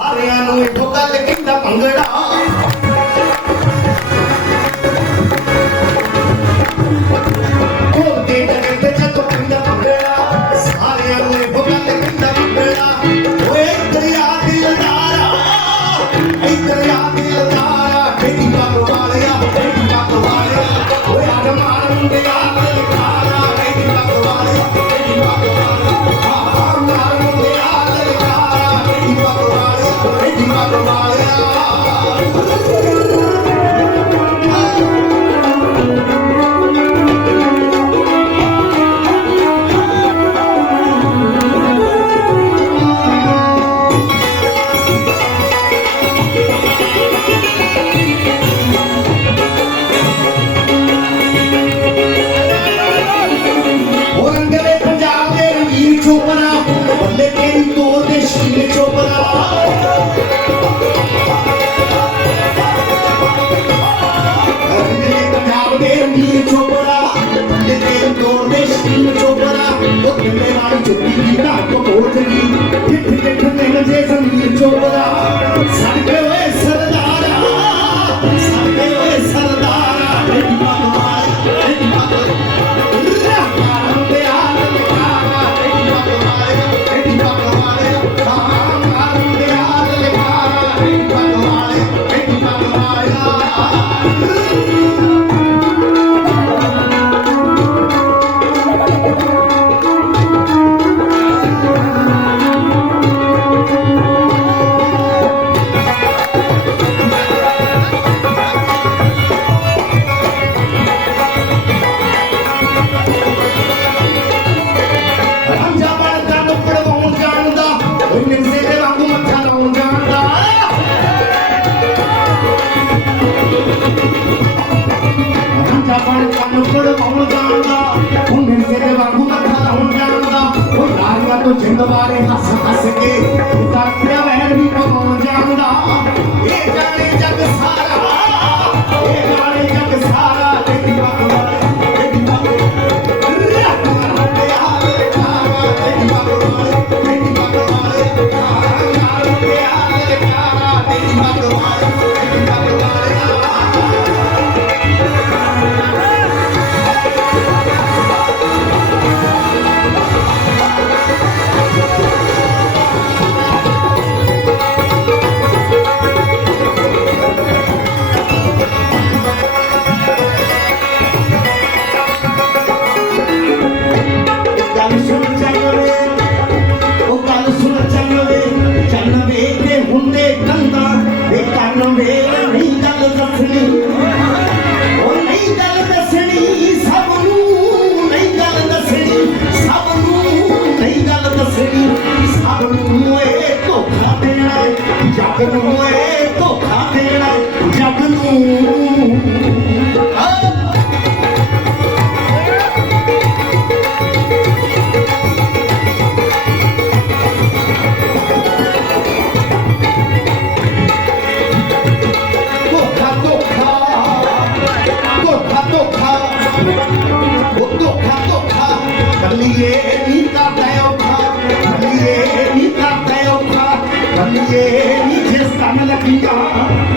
ਸਾਰਿਆਂ ਨੂੰ ਇੱਕੋ ਗੱਲ ਕਹਿੰਦਾ ਭੰਗੜਾ ਕੋਤੇ ਤੇ ਜਦੋਂ ਕਹਿੰਦਾ ਭੰਗੜਾ ਸਾਰਿਆਂ ਨੂੰ ਇੱਕੋ ਗੱਲ ਕਹਿੰਦਾ ਭੰਗੜਾ ਓਏ ਦਰਿਆ ਦਿਲਦਾਰਾ ਏ ਦਰਿਆ ਦਿਲਦਾਰਾ ਕਿਹਦੀ ਬਾਤ ਵਾਲਿਆ ਓਏ ਆਜ ਮਾਰ ਮੁੰਡਿਆ ਦਿਲਦਾਰਾ ਕਿਹਦੀ ਬਾਤ ਵਾਲਿਆ ਮਾਰ ਮੁੰਡਿਆ ਦਿਲਦਾਰਾ ਕਿਹਦੀ ਬਾਤ ਵਾਲਿਆ चोपड़ा बल्ले तेरी तोड़ दे शीले चोपड़ा पंजाब दे नील चोपड़ा बल्ले तेरी तोड़ दे शीले चोपड़ा वो किले वाली चुप्पी की रात को तोड़ दी ठिठ ठिठ में गजे नील चोपड़ा सड़के हुए सरदारा सड़के हुए सरदारा तेरी बात जिंदवारे हस हस के तात्या वैर भी पहुंच जाऊंगा ये जाने जग सारा ये जाने जग सारा तेरी बात तेरी बात ये नीचे स्तन लगिया